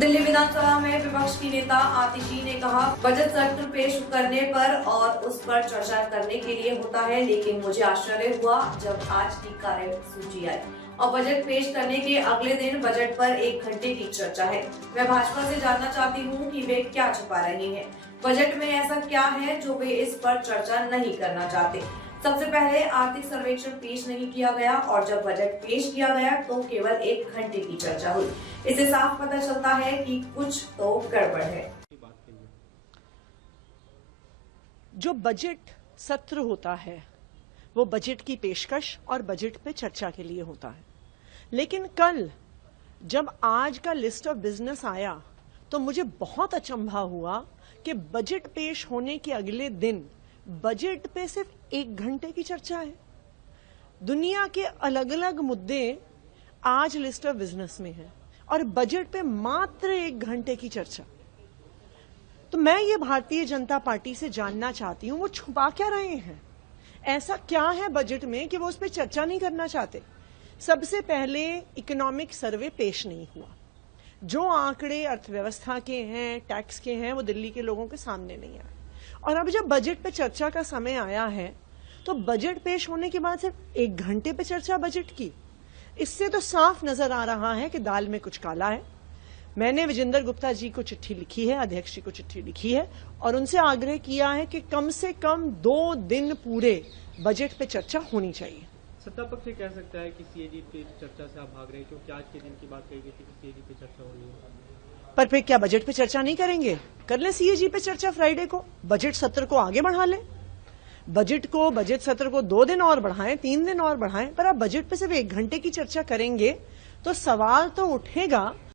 दिल्ली विधानसभा में विपक्ष की नेता आतिशी ने कहा, बजट सत्र पेश करने पर और उस पर चर्चा करने के लिए होता है, लेकिन मुझे आश्चर्य हुआ जब आज की कार्यसूची आई और बजट पेश करने के अगले दिन बजट पर 1 घंटे की चर्चा है। मैं भाजपा से जानना चाहती हूँ कि वे क्या छुपा रही हैं। बजट में ऐसा क्या है जो वे इस पर चर्चा नहीं करना चाहते। सबसे पहले आर्थिक सर्वेक्षण पेश नहीं किया गया और जब बजट पेश किया गया तो केवल 1 घंटे की चर्चा हुई। इससे साफ पता चलता है कि कुछ तो गड़बड़ है। जो बजट सत्र होता है वो बजट की पेशकश और बजट पे चर्चा के लिए होता है, लेकिन कल जब आज का लिस्ट ऑफ बिजनेस आया तो मुझे बहुत अचंभा हुआ कि बजट पेश होने के अगले दिन बजट पे सिर्फ 1 घंटे की चर्चा है। दुनिया के अलग अलग मुद्दे आज लिस्ट ऑफ बिजनेस में है और बजट पे मात्र 1 घंटे की चर्चा। तो मैं ये भारतीय जनता पार्टी से जानना चाहती हूं, वो छुपा क्या रहे हैं? ऐसा क्या है बजट में कि वो उस पर चर्चा नहीं करना चाहते? सबसे पहले इकोनॉमिक सर्वे पेश नहीं हुआ। जो आंकड़े अर्थव्यवस्था के हैं, टैक्स के हैं, वो दिल्ली के लोगों के सामने नहीं आए। और अब जब बजट पे चर्चा का समय आया है तो बजट पेश होने के बाद सिर्फ 1 घंटे पे चर्चा बजट की। इससे तो साफ नजर आ रहा है कि दाल में कुछ काला है। मैंने विजेंद्र गुप्ता जी को चिट्ठी लिखी है, अध्यक्ष जी को चिट्ठी लिखी है और उनसे आग्रह किया है कि कम से कम 2 दिन पूरे बजट पे चर्चा होनी चाहिए। सत्ता पक्ष कह सकता है कि सीएजी पे चर्चा से आप भाग रहे हैं क्योंकि आज के दिन की बात कही गई थी कि सीएजी पे चर्चा होनी है। पर फिर क्या बजट पे चर्चा नहीं करेंगे? कर ले सीएजी पे चर्चा फ्राइडे को, बजट सत्र को आगे बढ़ा ले। बजट सत्र को 2 दिन और बढ़ाएं, 3 दिन और बढ़ाएं, पर आप बजट पे सिर्फ 1 घंटे की चर्चा करेंगे तो सवाल तो उठेगा